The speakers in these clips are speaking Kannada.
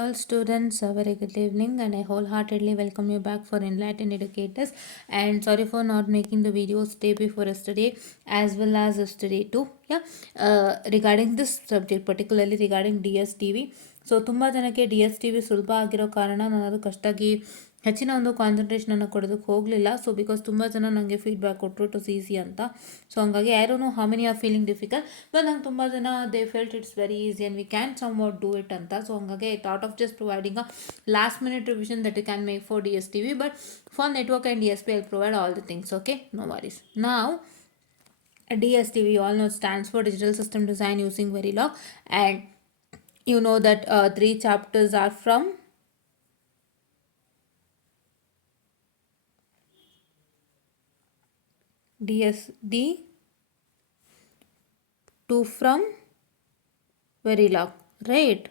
All students, a very good evening, and I wholeheartedly welcome you back for Enlightened Educators. And sorry for not making the videos day before yesterday as well as yesterday too. Yeah, regarding this subject, particularly regarding DSTV. So ತುಂಬ ಜನಕ್ಕೆ DSTV ಸುಲಭ ಆಗಿರೋ ಕಾರಣ ನಾನು ಅದು ಕಷ್ಟಾಗಿ ಹೆಚ್ಚಿನ ಒಂದು ಕಾನ್ಸಂಟ್ರೇಷನನ್ನು ಕೊಡೋದಕ್ಕೆ ಹೋಗಲಿಲ್ಲ. ಸೊ ಬಿಕಾಸ್ ತುಂಬ ಜನ ನನಗೆ ಫೀಡ್ಬ್ಯಾಕ್ ಕೊಟ್ಟರು ಇಟ್ ವಾಸ್ ಈಸಿ ಅಂತ. ಸೊ ಹಂಗಾಗಿ I don't know how many are feeling difficult, but ನಂಗೆ ತುಂಬ ಜನ they felt it's very easy and we can somewhat do it ಅಂತ. ಸೊ ಹಂಗಾಗಿ I thought of just providing a last minute revision that you can make for DSTV, but for network and DSP I'll provide all the things. Okay, no worries. Now DSTV, you all know, stands for Digital System Design Using Verilog, and you know that 3 chapters are from DSD, 2 from Verilog, right?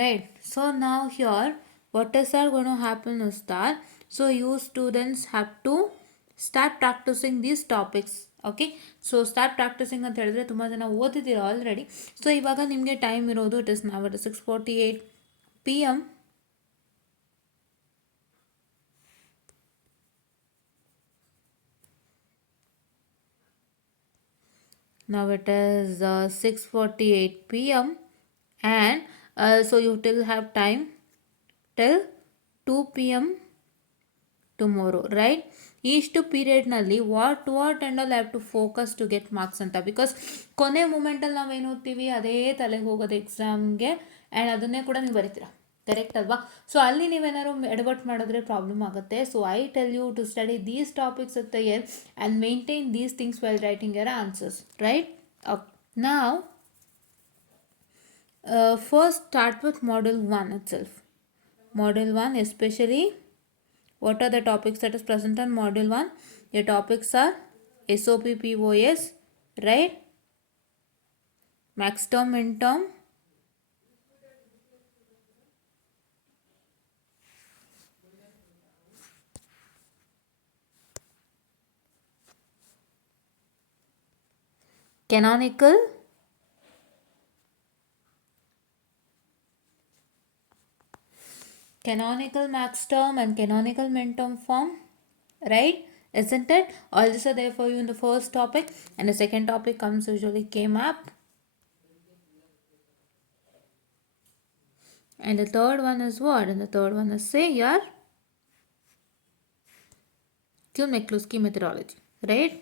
Right. So now here what is that going to happen is that, so you students have to start practicing these topics. Okay, so start practising ಅಂತ ಹೇಳಿದ್ರೆ ತುಂಬ ಜನ ಓದಿದ್ದೀರ ಆಲ್ರೆಡಿ. ಸೊ ಇವಾಗ ನಿಮಗೆ ಟೈಮ್ ಇರೋದು ಇಟ್ ಇಸ್ ನಾವ್ 6:48 PM. Now it is 6:48 PM, and so you still have time till 2 PM tomorrow, right? ಇಷ್ಟು ಪೀರಿಯಡ್ನಲ್ಲಿ what and all have to focus to get marks ಅಂತ. ಬಿಕಾಸ್ ಕೊನೆ ಮೂಮೆಂಟಲ್ಲಿ ನಾವೇನು ಓದ್ತೀವಿ ಅದೇ ತಲೆಗೆ ಹೋಗೋದು ಎಕ್ಸಾಮ್ಗೆ, ಆ್ಯಂಡ್ ಅದನ್ನೇ ಕೂಡ ನೀವು ಬರಿತೀರ, ಕರೆಕ್ಟ್ ಅಲ್ವಾ? ಸೊ ಅಲ್ಲಿ ನೀವೇನಾದ್ರು ಎಡವಟ್ ಮಾಡಿದ್ರೆ ಪ್ರಾಬ್ಲಮ್ ಆಗುತ್ತೆ. So I tell you to study these topics at the year and maintain these things while writing your answers, right? Okay, ನಾವು first start with model 1 itself. Model 1, especially what are the topics that is present on module 1? The topics are SOP, POS, right? Max term, min term, canonical, max term and canonical min term form, right? Isn't it? All this are there for you in the first topic, and the second topic comes usually K-map, and the third one is what? And the third one is, say, your Kuhn-McCluskey methodology, right?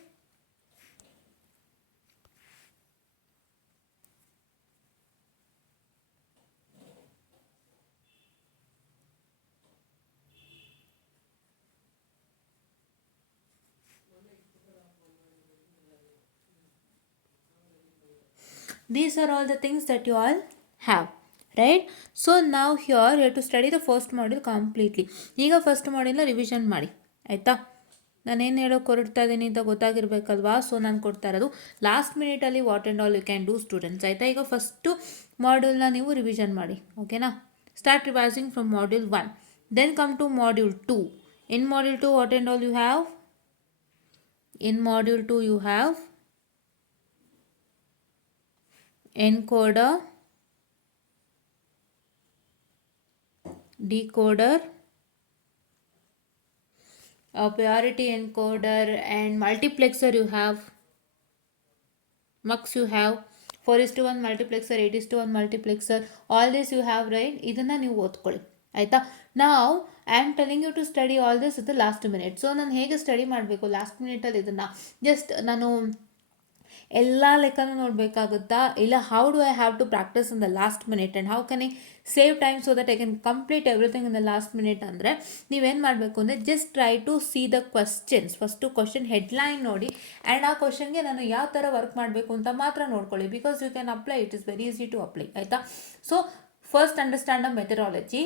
These are all the things that you all have, right? So now here you have to study the first module completely. ಈಗ ಫಸ್ಟ್ ಮಾಡ್ಯೂಲ್ನ ರಿವಿಷನ್ ಮಾಡಿ, ಆಯಿತಾ? ನಾನೇನು ಹೇಳೋಕೆ ಹೊರಡ್ತಾ ಇದ್ದೀನಿ ಅಂತ ಗೊತ್ತಾಗಿರ್ಬೇಕಲ್ವಾ? ಸೊ ನಾನು ಕೊಡ್ತಾ ಇರೋದು ಲಾಸ್ಟ್ ಮಿನಿಟಲ್ಲಿ what and all you can do students, ಆಯಿತಾ? ಈಗ ಫಸ್ಟು ಮಾಡ್ಯೂಲ್ನ ನೀವು ರಿವಿಷನ್ ಮಾಡಿ, ಓಕೆನಾ? Start revising from module 1, then come to module 2. In module 2 what and all you have? In module 2 you have encoder, decoder, priority encoder, and multiplexer you have, mux you have, 4:1 multiplexer, 8:1 multiplexer, all this you have, right? ಇದನ್ನು ನೀವು ಓದ್ಕೊಳ್ಳಿ, ಆಯಿತಾ? ನಾವು I am telling you to study all this it the last minute. So ನಾನು ಹೇಗೆ ಸ್ಟಡಿ ಮಾಡಬೇಕು ಲಾಸ್ಟ್ ಮಿನಿಟಲ್ಲಿ ಇದನ್ನು ಜಸ್ಟ್ ನಾನು ಎಲ್ಲ ಲೆಕ್ಕನೂ ನೋಡಬೇಕಾಗುತ್ತಾ? ಇಲ್ಲ how do I have to practice in the last minute and how can I save time so that I can complete everything in the last minute ಅಂದರೆ ನೀವೇನು ಮಾಡಬೇಕು ಅಂದರೆ just try to see the questions. First question headline ನೋಡಿ, ಆ್ಯಂಡ್ ಆ ಕ್ವಶನ್ಗೆ ನಾನು ಯಾವ ಥರ ವರ್ಕ್ ಮಾಡಬೇಕು ಅಂತ ಮಾತ್ರ ನೋಡ್ಕೊಳ್ಳಿ. Because you can apply, it is very easy to apply, ಆಯಿತಾ? So first understand the methodology.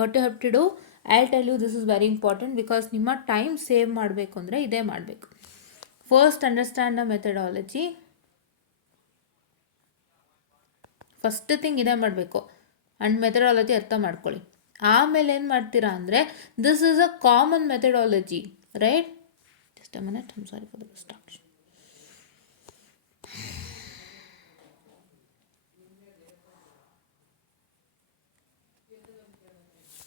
What you have to do, I tell you this is very important. Because ನಿಮ್ಮ ಟೈಮ್ ಸೇವ್ ಮಾಡಬೇಕು ಅಂದರೆ ಇದೇ ಮಾಡಬೇಕು. First understand the methodology. First thing ಇದೇ ಮಾಡಬೇಕು, ಆ್ಯಂಡ್ ಮೆಥಡಾಲಜಿ ಅರ್ಥ ಮಾಡ್ಕೊಳ್ಳಿ. ಆಮೇಲೆ ಏನು ಮಾಡ್ತೀರಾ ಅಂದರೆ this is a common methodology, right? Just a minute, I'm sorry for the distraction.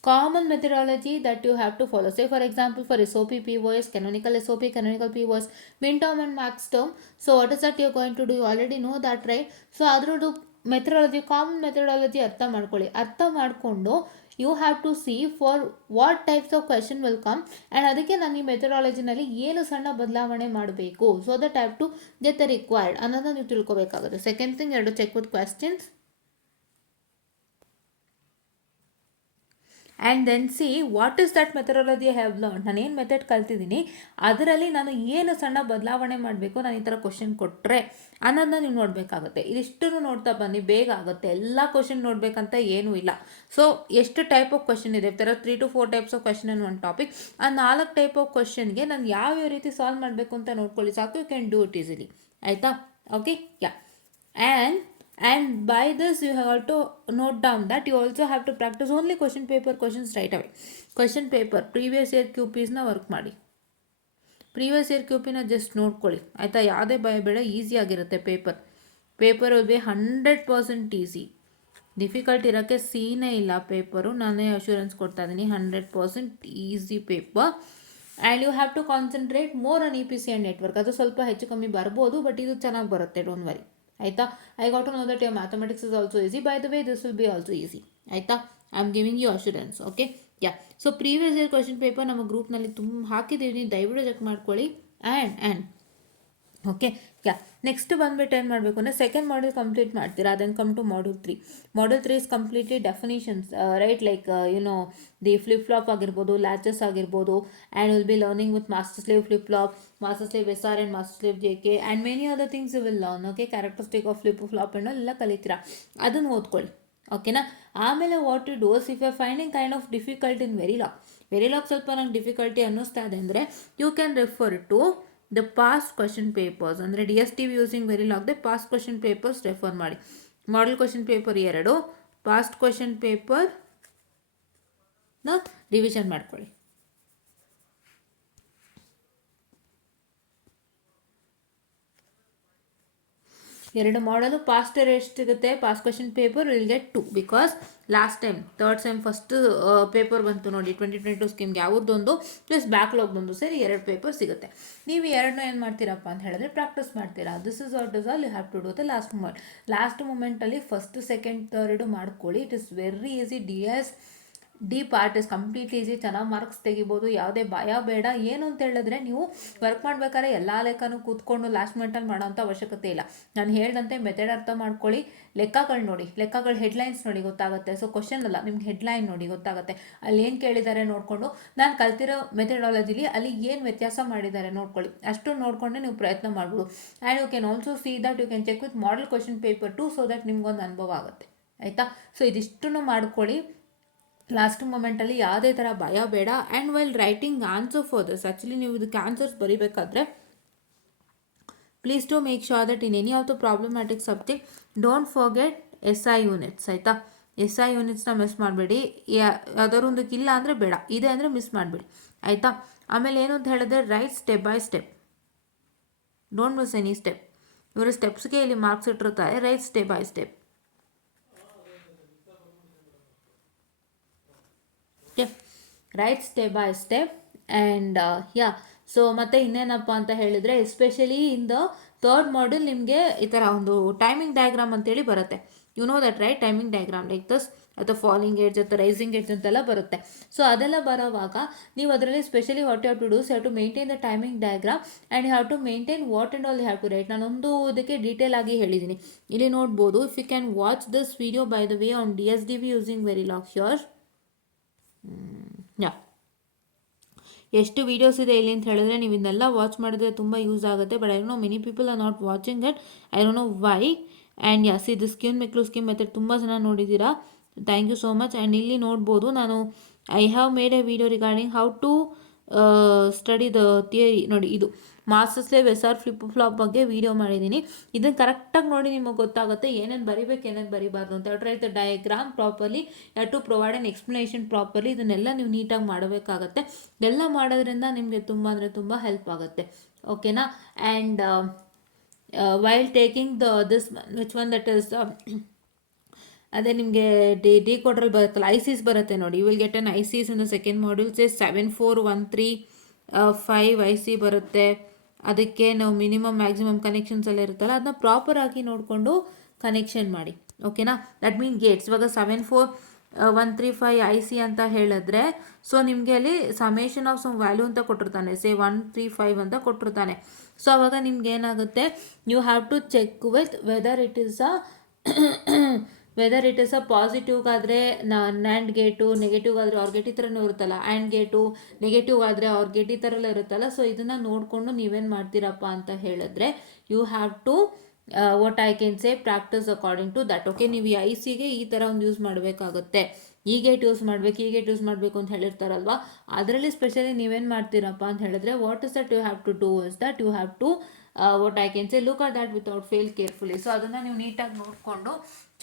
Common methodology that you have to follow. Say for example, for SOP POS, canonical SOP, canonical POS, min term and max term. So what is that you're going to do? You already know that, right? So ಅದ್ರದ್ದು ಮೆಥಡಾಲಜಿ, ಕಾಮನ್ ಮೆಥಡಾಲಜಿ ಅರ್ಥ ಮಾಡ್ಕೊಳ್ಳಿ. ಅರ್ಥ ಮಾಡಿಕೊಂಡು you have to see for what types of question will come, and ಅದಕ್ಕೆ ನಾನು ಈ ಮೆಥಡಾಲಜಿನಲ್ಲಿ ಏನು ಸಣ್ಣ ಬದಲಾವಣೆ ಮಾಡಬೇಕು, so that have to get the required ಅನ್ನೋದನ್ನ ನೀವು ತಿಳ್ಕೊಬೇಕಾಗುತ್ತೆ. ಸೆಕೆಂಡ್ ಥಿಂಗ್, ಎರಡು check with questions and then see what is that methodology I have learn. ನಾನು ಏನು ಮೆಥಡ್ ಕಲ್ತಿದ್ದೀನಿ ಅದರಲ್ಲಿ ನಾನು ಏನು ಸಣ್ಣ ಬದಲಾವಣೆ ಮಾಡಬೇಕು, ನಾನು ಈ ಥರ ಕ್ವಶನ್ ಕೊಟ್ಟರೆ ಅನ್ನೋದನ್ನ ನೀವು ನೋಡಬೇಕಾಗುತ್ತೆ. ಇದಿಷ್ಟನ್ನು ನೋಡ್ತಾ ಬನ್ನಿ, ಬೇಗ ಆಗುತ್ತೆ. ಎಲ್ಲ ಕ್ವಶನ್ ನೋಡಬೇಕಂತ ಏನೂ ಇಲ್ಲ. ಸೊ ಎಷ್ಟು ಟೈಪ್ ಆಫ್ ಕ್ವಶನ್ ಇದೆ, ಈ ಥರ 3 to 4 types of question in one topic. ಆ 4 ಟೈಪ್ ಆಫ್ ಕ್ವಶನ್ಗೆ ನಾನು ಯಾವ ರೀತಿ ಸಾಲ್ವ್ ಮಾಡಬೇಕು ಅಂತ ನೋಡ್ಕೊಳ್ಳಿ ಸಾಕು. You can do it easily, ಆಯಿತಾ? Okay, yeah. And by this you have to note down that you also have to practice only question paper questions right away. Question paper previous year QPs ನ ವರ್ಕ್ ಮಾಡಿ. ಪ್ರೀವಿಯಸ್ ಇಯರ್ QPನ ಜಸ್ಟ್ ನೋಡ್ಕೊಳ್ಳಿ, ಆಯಿತಾ? ಯಾವುದೇ ಭಯ ಬೇಡ, ಈಸಿ ಆಗಿರುತ್ತೆ paper will be 100% easy. Difficult ಇರೋಕ್ಕೆ ಸೀನೇ ಇಲ್ಲ ಪೇಪರು, ನಾನೇ ಅಶ್ಯೂರೆನ್ಸ್ ಕೊಡ್ತಾ ಇದ್ದೀನಿ. 100% easy paper. And you have to concentrate more on EPC and network. ಅದು ಸ್ವಲ್ಪ ಹೆಚ್ಚು ಕಮ್ಮಿ ಬರ್ಬೋದು, ಬಟ್ ಇದು ಚೆನ್ನಾಗಿ ಬರುತ್ತೆ, ಡೋಂಟ್ ವರಿ, ಆಯಿತಾ? I got to know that your mathematics is also easy. By the way this will be also easy, ಆಯಿತಾ? I am giving you assurance, okay? Yeah. So previous year question paper ನಮ್ಮ ಗ್ರೂಪ್ನಲ್ಲಿ ಹಾಕಿದ್ದೀವಿ, ದಯವಿಟ್ಟು ಚೆಕ್ ಮಾಡ್ಕೊಳ್ಳಿ. And okay, yeah. ನೆಕ್ಸ್ಟ್ ಬಂದುಬಿಟ್ಟು ಏನು ಮಾಡಬೇಕು ಅಂದರೆ ಸೆಕೆಂಡ್ ಮಾಡ್ಯೂಲ್ ಕಂಪ್ಲೀಟ್ ಮಾಡ್ತೀರಾ, then come to module 3. Module 3 is completely definitions, right? Like the flip flop ಆಗಿರ್ಬೋದು, ಲ್ಯಾಚಸ್ ಆಗಿರ್ಬೋದು, and will be learning with master slave flip flop, master slave SR and master slave JK, and many other things you will learn. Okay, characteristic of flip flop ಎಲ್ಲ ಕಲಿತೀರಾ, ಅದನ್ನು ಓದ್ಕೊಳ್ಳಿ, ಓಕೆನಾ? ಆಮೇಲೆ what you does if you are finding kind of difficult in Verilog ಸ್ವಲ್ಪ ನಂಗೆ ಡಿಫಿಕಲ್ಟಿ ಅನ್ನಿಸ್ತಾ ಇದೆ ಅಂದರೆ you can refer to the past question papers. ಅಂದರೆ DSTV ಯೂಸಿಂಗ್ ವೆರಿಲಾಗ್ದೆ ಪಾಸ್ಟ್ ಕ್ವಶನ್ ಪೇಪರ್ಸ್ ರೆಫರ್ ಮಾಡಿ. Model question paper 2, past question ಪೇಪರ್ನ ರಿವಿಷನ್ ಮಾಡ್ಕೊಳ್ಳಿ. ಎರಡು ಮಾಡಲು ಪಾಸ್ಟ್ ಎಷ್ಟು ಸಿಗುತ್ತೆ, past question paper will get 2 because last time third sem first paper ಬಂತು ನೋಡಿ 2022 ಸ್ಕೀಮ್ಗೆ, ಅವ್ರದ್ದೊಂದು ಪ್ಲಸ್ ಬ್ಯಾಕ್ಲಾಗ್ದೊಂದು ಸೇರಿ 2 ಪೇಪರ್ ಸಿಗುತ್ತೆ. ನೀವು ಎರಡನ್ನೂ ಏನು ಮಾಡ್ತೀರಪ್ಪ ಅಂತ ಹೇಳಿದ್ರೆ ಪ್ರಾಕ್ಟೀಸ್ ಮಾಡ್ತೀರಾ. This is what is all you have to do the last ಮೂಮೆಂಟಲ್ಲಿ ಫಸ್ಟ್ ಸೆಕೆಂಡ್ ಥರ್ಡ್ ಮಾಡ್ಕೊಳ್ಳಿ. It is very easy. The part is completely easy, ಚೆನ್ನಾಗಿ ಮಾರ್ಕ್ಸ್ ತೆಗಿಬೋದು, ಯಾವುದೇ ಭಯ ಬೇಡ. ಏನು ಅಂತ ಹೇಳಿದ್ರೆ ನೀವು ವರ್ಕ್ ಮಾಡ್ಬೇಕಾದ್ರೆ ಎಲ್ಲ ಲೆಕ್ಕನೂ ಕೂತ್ಕೊಂಡು ಲಾಸ್ಟ್ ಮಿನಿಟಲ್ಲಿ ಮಾಡೋಂಥ ಅವಶ್ಯಕತೆ ಇಲ್ಲ. ನಾನು ಹೇಳ್ದಂತೆ ಮೆಥಡ್ ಅರ್ಥ ಮಾಡ್ಕೊಳ್ಳಿ, ಲೆಕ್ಕಗಳು ನೋಡಿ, ಲೆಕ್ಕಗಳು ಹೆಡ್ಲೈನ್ಸ್ ನೋಡಿ ಗೊತ್ತಾಗುತ್ತೆ. ಸೊ ಕ್ವಶನ್ ಅಲ್ಲ, ನಿಮ್ಗೆ ಹೆಡ್ಲೈನ್ ನೋಡಿ ಗೊತ್ತಾಗುತ್ತೆ, ಅಲ್ಲಿ ಏನು ಕೇಳಿದ್ದಾರೆ ನೋಡಿಕೊಂಡು ನಾನು ಕಲ್ತಿರೋ ಮೆಥಡಾಲಜಿಲಿ ಅಲ್ಲಿ ಏನು ವ್ಯತ್ಯಾಸ ಮಾಡಿದ್ದಾರೆ ನೋಡ್ಕೊಳ್ಳಿ. ಅಷ್ಟು ನೋಡಿಕೊಂಡೆ ನೀವು ಪ್ರಯತ್ನ ಮಾಡ್ಬೋದು. And you can also see that you can check with model question paper 2 so that ನಿಮ್ಗೊಂದು ಅನುಭವ ಆಗುತ್ತೆ, ಆಯಿತಾ? ಸೊ ಇದಿಷ್ಟನ್ನು ಮಾಡ್ಕೊಳ್ಳಿ. ಲಾಸ್ಟ್ ಮೂಮೆಂಟಲ್ಲಿ ಯಾವುದೇ ಥರ ಭಯ ಬೇಡ. And while writing answer for this, actually ನೀವು ಇದಕ್ಕೆ ಆನ್ಸರ್ಸ್ ಬರೀಬೇಕಾದ್ರೆ please to make sure that in any of the problematic subject don't forget SI units, ಆಯಿತಾ? SI ಯೂನಿಟ್ಸ್ನ ಮಿಸ್ ಮಾಡಬೇಡಿ. ಯಾವ್ದಾದ್ರು ಒಂದಕ್ಕೆ ಇಲ್ಲ ಅಂದರೆ ಬೇಡ, ಇದೆ ಅಂದರೆ ಮಿಸ್ ಮಾಡಬೇಡಿ, ಆಯಿತಾ? ಆಮೇಲೆ ಏನು ಅಂತ ಹೇಳಿದ್ರೆ write step by step, don't miss any step. ಇವರು ಸ್ಟೆಪ್ಸ್ಗೆ ಇಲ್ಲಿ ಮಾರ್ಕ್ಸ್ ಇಟ್ಟಿರ್ತಾರೆ, write step by step. Write step by step. And yeah, so ಮತ್ತು ಇನ್ನೇನಪ್ಪ ಅಂತ ಹೇಳಿದರೆ especially in the third module ನಿಮಗೆ ಈ ಥರ ಒಂದು ಟೈಮಿಂಗ್ ಡಯಾಗ್ರಾಮ್ ಅಂತೇಳಿ ಬರುತ್ತೆ. You know that right? Timing diagram like this, ಅಥವಾ ಫಾಲಿಂಗ್ ಏಡ್ಜ್ ಅಥವಾ ರೈಸಿಂಗ್ ಏಡ್ಜ್ ಅಂತೆಲ್ಲ ಬರುತ್ತೆ. ಸೊ ಅದೆಲ್ಲ ಬರೋವಾಗ ನೀವು ಅದರಲ್ಲಿ specially what you have to dos, have to maintain the timing diagram and have to maintain what and all have to write. ನಾನೊಂದು ಇದಕ್ಕೆ ಡೀಟೇಲ್ ಆಗಿ ಹೇಳಿದ್ದೀನಿ, ಇಲ್ಲಿ ನೋಡ್ಬೋದು. If you can watch this video by the way on DSDV using Verilog sure. Yeah, ಎಷ್ಟು ವೀಡಿಯೋಸ್ ಇದೆ ಇಲ್ಲಿ ಅಂತ ಹೇಳಿದ್ರೆ ನೀವು ಇದನ್ನೆಲ್ಲ ವಾಚ್ ಮಾಡಿದ್ರೆ ತುಂಬ ಯೂಸ್ ಆಗುತ್ತೆ. But I don't know many people are not watching it, I don't know why. And yeah, see this scheme method ತುಂಬ ಜನ ನೋಡಿದ್ದೀರಾ, thank you so much. And ಇಲ್ಲಿ ನೋಡ್ಬೋದು ನಾನು I have made a video regarding how to study the theory. ನೋಡಿ, ಇದು master slave SR flip flop ಬಗ್ಗೆ ವಿಡಿಯೋ ಮಾಡಿದ್ದೀನಿ. ಇದನ್ನು ಕರೆಕ್ಟಾಗಿ ನೋಡಿ ನಿಮಗೆ ಗೊತ್ತಾಗುತ್ತೆ ಏನೇನು ಬರಿಬೇಕು ಏನೇನು ಬರಿಬಾರ್ದು ಅಂತ. Write the diagram properly, you to provide an explanation properly. ಇದನ್ನೆಲ್ಲ ನೀವು ನೀಟಾಗಿ ಮಾಡಬೇಕಾಗತ್ತೆ. ಇದೆಲ್ಲ ಮಾಡೋದ್ರಿಂದ ನಿಮಗೆ ತುಂಬ ಅಂದರೆ ತುಂಬ ಹೆಲ್ಪ್ ಆಗುತ್ತೆ. ಓಕೆನಾ? And while taking this which one that is ಅದೇ ನಿಮಗೆ ಡಿ ಕೋಡ್ರಲ್ಲಿ ಬರುತ್ತಲ್ಲ, ICs ಬರುತ್ತೆ ನೋಡಿ. You will get an ICs in the second modules 74135 IC ಬರುತ್ತೆ. ಅದಕ್ಕೆ ನಾವು ಮಿನಿಮಮ್ ಮ್ಯಾಕ್ಸಿಮಮ್ ಕನೆಕ್ಷನ್ಸ್ ಎಲ್ಲ ಇರುತ್ತಲ್ಲ ಅದನ್ನ ಪ್ರಾಪರಾಗಿ ನೋಡಿಕೊಂಡು ಕನೆಕ್ಷನ್ ಮಾಡಿ. ಓಕೆನಾ? ದಟ್ ಮೀನ್ ಗೇಟ್ಸ್ ಇವಾಗ 74135 IC ಅಂತ ಹೇಳಿದ್ರೆ, ಸೊ ನಿಮಗೆ ಅಲ್ಲಿ ಸಮೇಷನ್ ಆಫ್ ಸಮ್ ವ್ಯಾಲ್ಯೂ ಅಂತ ಕೊಟ್ಟಿರ್ತಾನೆ, 135 ಅಂತ ಕೊಟ್ಟಿರ್ತಾನೆ. ಸೊ ಅವಾಗ ನಿಮ್ಗೆ ಏನಾಗುತ್ತೆ, you have to check with whether it is a ಪಾಸಿಟಿವ್ಗಾದರೆ NAND ಗೇಟು, ನೆಗೆಟಿವ್ ಆದರೆ ಆರ್ ಗೇಟ್ ಈ ಥರನೂ ಇರುತ್ತಲ್ಲ, ಆ್ಯಂಡ್ ಗೇಟು ನೆಗೆಟಿವ್ ಆದರೆ ಆರ್ ಗೇಟ್ ಈ ಥರ ಎಲ್ಲ ಇರುತ್ತಲ್ಲ. ಸೊ ಇದನ್ನು ನೋಡಿಕೊಂಡು ನೀವೇನು ಮಾಡ್ತೀರಪ್ಪ ಅಂತ ಹೇಳಿದ್ರೆ, you have to what I can say practice according to that. Okay, ನೀವು ಈ ICಗೆ ಈ ಥರ ಒಂದು ಯೂಸ್ ಮಾಡಬೇಕಾಗುತ್ತೆ, ಈ ಗೇಟ್ ಯೂಸ್ ಮಾಡಬೇಕು ಅಂತ ಹೇಳಿರ್ತಾರಲ್ವ. ಅದರಲ್ಲಿ ಸ್ಪೆಷಲಿ ನೀವೇನು ಮಾಡ್ತೀರಪ್ಪ ಅಂತ ಹೇಳಿದ್ರೆ, what is that you have to do is that you have to what I can say look at that without fail carefully. So ಅದನ್ನು ನೀವು ನೀಟಾಗಿ ನೋಡಿಕೊಂಡು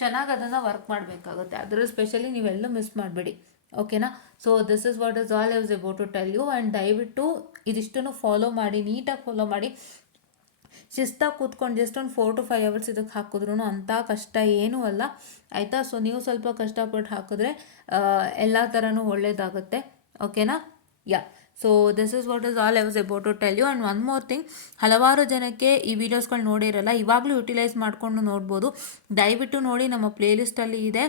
ಚೆನ್ನಾಗಿ ಅದನ್ನು ವರ್ಕ್ ಮಾಡಬೇಕಾಗುತ್ತೆ. ಅದರಲ್ಲಿ ಸ್ಪೆಷಲಿ ನೀವೆಲ್ಲೂ ಮಿಸ್ ಮಾಡಬೇಡಿ. ಓಕೆನಾ? So this is what is all I was about to tell you. And ದಯವಿಟ್ಟು ಇದಿಷ್ಟನ್ನು ಫಾಲೋ ಮಾಡಿ, ನೀಟಾಗಿ ಫಾಲೋ ಮಾಡಿ. ಶಿಸ್ತಾಗಿ ಕೂತ್ಕೊಂಡು ಜಸ್ಟ್ ಒಂದು 4 to 5 hours ಇದಕ್ಕೆ ಹಾಕಿದ್ರೂ ಅಂಥ ಕಷ್ಟ ಏನೂ ಅಲ್ಲ, ಆಯಿತಾ? ಸೊ ನೀವು ಸ್ವಲ್ಪ ಕಷ್ಟಪಟ್ಟು ಹಾಕಿದ್ರೆ ಎಲ್ಲ ಥರನೂ ಒಳ್ಳೆಯದಾಗುತ್ತೆ. ಓಕೆನಾ? Yeah, so this is what is all I was about to tell you. And one more thing, ಹಲವಾರು ಜನಕ್ಕೆ ಈ ವಿಡಿಯೋಸ್ಗಳು ನೋಡಿರಲ್ಲ, ಇವಾಗಲೂ ಯುಟಿಲೈಸ್ ಮಾಡಿಕೊಂಡು ನೋಡ್ಬೋದು. ದಯವಿಟ್ಟು ನೋಡಿ, ನಮ್ಮ ಪ್ಲೇಲಿಸ್ಟಲ್ಲಿ ಇದೆ.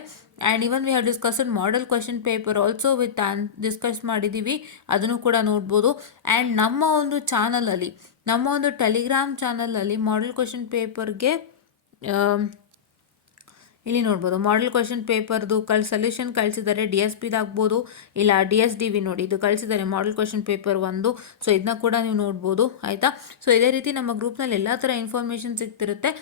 And even we have discussed model question paper also with discuss ಮಾಡಿದ್ದೀವಿ, ಅದನ್ನು ಕೂಡ ನೋಡ್ಬೋದು. ಆ್ಯಂಡ್ ನಮ್ಮ ಒಂದು ಚಾನಲಲ್ಲಿ, ನಮ್ಮ ಒಂದು ಟೆಲಿಗ್ರಾಮ್ ಚಾನಲಲ್ಲಿ ಮಾಡೆಲ್ ಕ್ವೆಶನ್ ಪೇಪರ್ಗೆ ಇಲ್ಲಿ ನೋಡ್ಬೋದು, ಮಾಡೆಲ್ ಕ್ವೆಶನ್ ಪೇಪರ್ದು ಸೊಲ್ಯೂಷನ್ ಕಳಿಸಿದ್ದಾರೆ. DSPದಾಗ್ಬೋದು, ಇಲ್ಲ DSDV ನೋಡಿ, ಇದು ಕಳಿಸಿದ್ದಾರೆ ಮಾಡೆಲ್ ಕ್ವೆಶನ್ ಪೇಪರ್ 1. ಸೊ ಇದನ್ನ ಕೂಡ ನೀವು ನೋಡ್ಬೋದು, ಆಯಿತಾ? ಸೊ ಇದೇ ರೀತಿ ನಮ್ಮ ಗ್ರೂಪ್ನಲ್ಲಿ ಎಲ್ಲ ಥರ ಇನ್ಫಾರ್ಮೇಷನ್ ಸಿಗ್ತಿರುತ್ತೆ.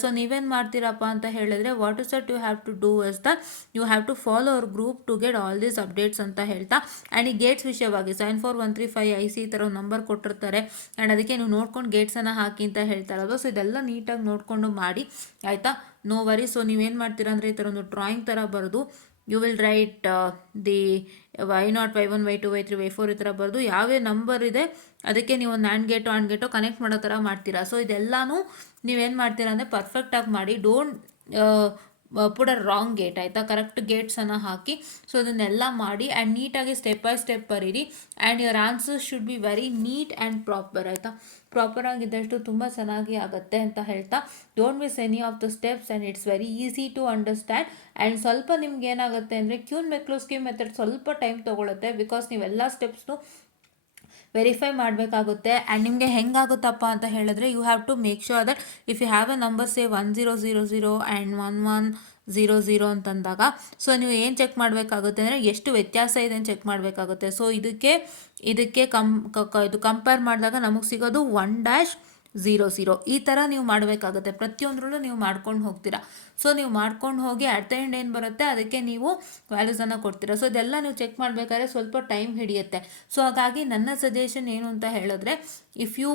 ಸೊ ನೀವೇನು ಮಾಡ್ತೀರಪ್ಪ ಅಂತ ಹೇಳಿದ್ರೆ, what is that you have to do is that you have to follow our group to get all these updates ಅಂತ ಹೇಳ್ತಾ. ಆ್ಯಂಡ್ ಈ ಗೇಟ್ಸ್ ವಿಷಯವಾಗಿ 74135 IC ಈ ಥರ ನಂಬರ್ ಕೊಟ್ಟಿರ್ತಾರೆ. ಆ್ಯಂಡ್ ಅದಕ್ಕೆ ನೀವು ನೋಡ್ಕೊಂಡು ಗೇಟ್ಸನ್ನು ಹಾಕಿ ಅಂತ ಹೇಳ್ತಾರಲ್ವ. ಸೊ ಇದೆಲ್ಲ ನೀಟಾಗಿ ನೋಡಿಕೊಂಡು ಮಾಡಿ, ಆಯಿತಾ? No worry. ಸೊ ನೀವೇನು ಮಾಡ್ತೀರಾ ಅಂದರೆ, ಈ ಥರ ಒಂದು ಡ್ರಾಯಿಂಗ್ ಥರ ಬರೆದು you will write the Y0, Y1, Y2, Y3, Y4 ಈ ಥರ ಬರೆದು ಯಾವೇ ನಂಬರ್ ಇದೆ ಅದಕ್ಕೆ ನೀವು ಒಂದು NAND ಗೇಟೋ ಕನೆಕ್ಟ್ ಮಾಡೋ ಥರ ಮಾಡ್ತೀರಾ. ಸೊ ಇದೆಲ್ಲನೂ ನೀವೇನು ಮಾಡ್ತೀರಾ ಅಂದರೆ ಪರ್ಫೆಕ್ಟಾಗಿ ಮಾಡಿ. Don't put a wrong gate, ಆಯಿತಾ? ಕರೆಕ್ಟ್ ಗೇಟ್ಸನ್ನು ಹಾಕಿ. ಸೊ ಅದನ್ನೆಲ್ಲ ಮಾಡಿ ಆ್ಯಂಡ್ ನೀಟಾಗಿ ಸ್ಟೆಪ್ ಬೈ ಸ್ಟೆಪ್ ಬರೀರಿ. And your answers should be very neat and proper, ಆಯಿತಾ? ಪ್ರಾಪರಾಗಿದ್ದಷ್ಟು ತುಂಬ ಚೆನ್ನಾಗಿ ಆಗುತ್ತೆ ಅಂತ ಹೇಳ್ತಾ, don't miss any of the steps and it's very easy to understand. And ಸ್ವಲ್ಪ ನಿಮ್ಗೆ ಏನಾಗುತ್ತೆ ಅಂದರೆ, ಕ್ಯೂನ್-ಮೆಕ್ಲೋಸ್ಕಿ ಮೆಥಡ್ ಸ್ವಲ್ಪ ಟೈಮ್ ತೊಗೊಳುತ್ತೆ, ಬಿಕಾಸ್ ನೀವೆಲ್ಲ ಸ್ಟೆಪ್ಸ್ನು ವೆರಿಫೈ ಮಾಡಬೇಕಾಗುತ್ತೆ. ಆ್ಯಂಡ್ ನಿಮಗೆ ಹೆಂಗಾಗುತ್ತಪ್ಪ ಅಂತ ಹೇಳಿದ್ರೆ, you have to make sure that if you have a number say 1000 and 1100 ಅಂತಂದಾಗ, ಸೊ ನೀವು ಏನು ಚೆಕ್ ಮಾಡಬೇಕಾಗುತ್ತೆ ಅಂದರೆ ಎಷ್ಟು ವ್ಯತ್ಯಾಸ ಇದೆ ಅಂತ ಚೆಕ್ ಮಾಡಬೇಕಾಗುತ್ತೆ. ಸೊ ಇದಕ್ಕೆ ಇದು ಕಂಪೇರ್ ಮಾಡಿದಾಗ ನಮಗೆ ಸಿಗೋದು 1-00 ಈ ಥರ ನೀವು ಮಾಡಬೇಕಾಗುತ್ತೆ. ಪ್ರತಿಯೊಂದರಲ್ಲೂ ನೀವು ಮಾಡ್ಕೊಂಡು ಹೋಗ್ತೀರಾ. ಸೊ ನೀವು ಮಾಡ್ಕೊಂಡು ಹೋಗಿ ಅಟ್ ದ ಎಂಡ್ ಏನು ಬರುತ್ತೆ ಅದಕ್ಕೆ ನೀವು ವ್ಯಾಲ್ಯೂಸನ್ನು ಕೊಡ್ತೀರಾ. ಸೊ ಇದೆಲ್ಲ ನೀವು ಚೆಕ್ ಮಾಡಬೇಕಾದ್ರೆ ಸ್ವಲ್ಪ ಟೈಮ್ ಹಿಡಿಯುತ್ತೆ. ಸೊ ಹಾಗಾಗಿ ನನ್ನ ಸಜೆಷನ್ ಏನು ಅಂತ ಹೇಳಿದ್ರೆ, if you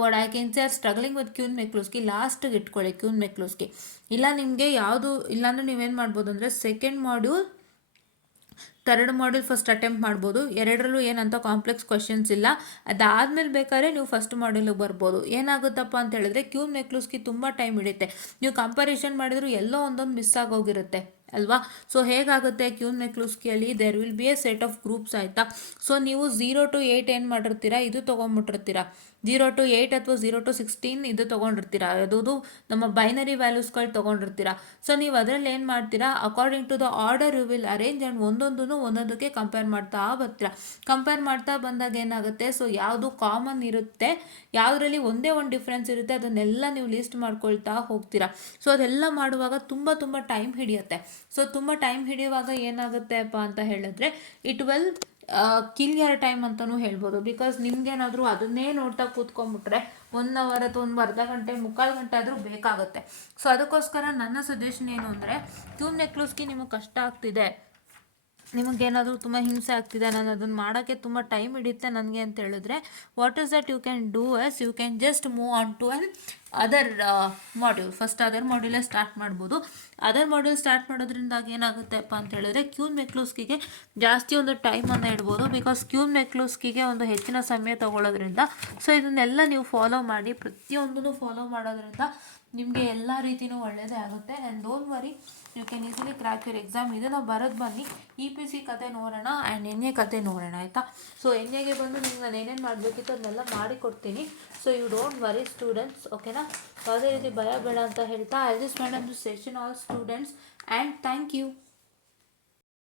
what I can say are struggling with Quine-McCluskey, ಲಾಸ್ಟಿಗೆ ಇಟ್ಕೊಳ್ಳಿ ಕ್ಯೂನ್-ಮೆಕ್ಲೋಸ್ಕಿ. ಇಲ್ಲ ನಿಮಗೆ ಯಾವುದು ಇಲ್ಲಾಂದರೆ ನೀವೇನು ಮಾಡ್ಬೋದು ಅಂದರೆ, second module, third module first attempt ಮಾಡ್ಬೋದು. ಎರಡರಲ್ಲೂ ಏನಂತ ಕಾಂಪ್ಲೆಕ್ಸ್ ಕ್ವೆಶನ್ಸ್ ಇಲ್ಲ. ಅದಾದಮೇಲೆ ಬೇಕಾದ್ರೆ ನೀವು ಫಸ್ಟ್ ಮಾಡ್ಯೂಲಿಗೆ ಬರ್ಬೋದು. ಏನಾಗುತ್ತಪ್ಪ ಅಂತ ಹೇಳಿದ್ರೆ, ಕ್ಯೂನ್-ಮೆಕ್ಲೋಸ್ಕಿ ತುಂಬ ಟೈಮ್ ಹಿಡಿಯುತ್ತೆ. ನೀವು ಕಂಪ್ಯಾರಿಸನ್ ಮಾಡಿದ್ರು ಎಲ್ಲೋ ಒಂದೊಂದು ಮಿಸ್ ಆಗೋಗಿರುತ್ತೆ ಅಲ್ವಾ? ಸೊ ಹೇಗಾಗುತ್ತೆ, ಕ್ಯೂನ್-ಮೆಕ್ಲೋಸ್ಕಿಯಲ್ಲಿ there will be a set of groups, ಆಯಿತಾ? ಸೊ ನೀವು 0 to 8 ಏನು ಮಾಡಿರ್ತೀರಾ, ಇದು ತೊಗೊಂಬಿಟ್ಟಿರ್ತೀರಾ. 0 to 8 ಅಥವಾ 0 to 16 ಇದು ತೊಗೊಂಡಿರ್ತೀರಾ. ಅದು ನಮ್ಮ ಬೈನರಿ ವ್ಯಾಲ್ಯೂಸ್ಗಳು ತೊಗೊಂಡಿರ್ತೀರಾ. ಸೊ ನೀವು ಅದರಲ್ಲಿ ಏನು ಮಾಡ್ತೀರಾ, according to the order you will arrange and ಒಂದೊಂದಕ್ಕೆ ಕಂಪೇರ್ ಮಾಡ್ತಾ ಬರ್ತೀರಾ. ಕಂಪೇರ್ ಮಾಡ್ತಾ ಬಂದಾಗ ಏನಾಗುತ್ತೆ, ಸೊ ಯಾವುದು ಕಾಮನ್ ಇರುತ್ತೆ, ಯಾವುದರಲ್ಲಿ ಒಂದೇ ಒಂದು ಡಿಫ್ರೆನ್ಸ್ ಇರುತ್ತೆ, ಅದನ್ನೆಲ್ಲ ನೀವು ಲಿಸ್ಟ್ ಮಾಡ್ಕೊಳ್ತಾ ಹೋಗ್ತೀರಾ. ಸೊ ಅದೆಲ್ಲ ಮಾಡುವಾಗ ತುಂಬ ಟೈಮ್ ಹಿಡಿಯುತ್ತೆ. ಸೊ ತುಂಬ ಟೈಮ್ ಹಿಡಿಯುವಾಗ ಏನಾಗುತ್ತೆಪ್ಪ ಅಂತ ಹೇಳಿದ್ರೆ, it will kill your time ಅಂತಲೂ ಹೇಳ್ಬೋದು. ಬಿಕಾಸ್ ನಿಮ್ಗೇನಾದರೂ ಅದನ್ನೇ ನೋಡ್ತಾ ಕೂತ್ಕೊಂಡ್ಬಿಟ್ರೆ 1 hour ಅಥವಾ ಒಂದು ಅರ್ಧ ಗಂಟೆ, ಮುಕ್ಕಾಲು ಗಂಟೆ ಆದರೂ ಬೇಕಾಗುತ್ತೆ. ಸೊ ಅದಕ್ಕೋಸ್ಕರ ನನ್ನ ಸಜೆಷನ್ ಏನು ಅಂದರೆ, ಕ್ಯೂನ್-ಮೆಕ್ಲೋಸ್ಕಿ ನಿಮಗೆ ಕಷ್ಟ ಆಗ್ತಿದೆ, ನಿಮಗೇನಾದರೂ ತುಂಬ ಹಿಂಸೆ ಆಗ್ತಿದೆ, ನಾನು ಅದನ್ನು ಮಾಡೋಕ್ಕೆ ತುಂಬ ಟೈಮ್ ಹಿಡಿಯುತ್ತೆ ನನಗೆ ಅಂತ ಹೇಳಿದ್ರೆ, what is that you can do as you can just move on to another module. First other ಮಾಡ್ಯೂಲೇ ಸ್ಟಾರ್ಟ್ ಮಾಡ್ಬೋದು. ಅದರ್ ಮಾಡ್ಯೂಲ್ ಸ್ಟಾರ್ಟ್ ಮಾಡೋದ್ರಿಂದಾಗಿ ಏನಾಗುತ್ತೆಪ್ಪ ಅಂತ ಹೇಳಿದ್ರೆ ಕ್ಯೂನ್ ಮೆಕ್ಲೂಸ್ಕಿಗೆ ಜಾಸ್ತಿ ಒಂದು ಟೈಮನ್ನು ಇಡ್ಬೋದು. ಬಿಕಾಸ್ ಕ್ಯೂನ್ ಮೆಕ್ಲೂಸ್ಕಿಗೆ ಒಂದು ಹೆಚ್ಚಿನ ಸಮಯ ತಗೊಳ್ಳೋದ್ರಿಂದ, ಸೊ ಇದನ್ನೆಲ್ಲ ನೀವು ಫಾಲೋ ಮಾಡಿ, ಪ್ರತಿಯೊಂದನ್ನು ಫಾಲೋ ಮಾಡೋದ್ರಿಂದ ನಿಮಗೆ ಎಲ್ಲ ರೀತಿಯೂ ಒಳ್ಳೆಯದೇ ಆಗುತ್ತೆ. And don't worry, you can easily crack your exam. ಇದನ್ನು ಬರೋದು ಬನ್ನಿ, EPC ಕತೆ ನೋಡೋಣ ಆ್ಯಂಡ್ NA ಕತೆ ನೋಡೋಣ, ಆಯಿತಾ. ಸೊ NAಗೆ ಬಂದು ನಿಮ್ಗೆ ನಾನು ಏನೇನು ಮಾಡಬೇಕಿತ್ತು ಅದನ್ನೆಲ್ಲ ಮಾಡಿಕೊಡ್ತೀನಿ. So you don't worry students, ಓಕೆನಾ. ಯಾವುದೇ ರೀತಿ ಭಯ ಬೇಡ ಅಂತ ಹೇಳ್ತಾ, I just want to session all students and thank you.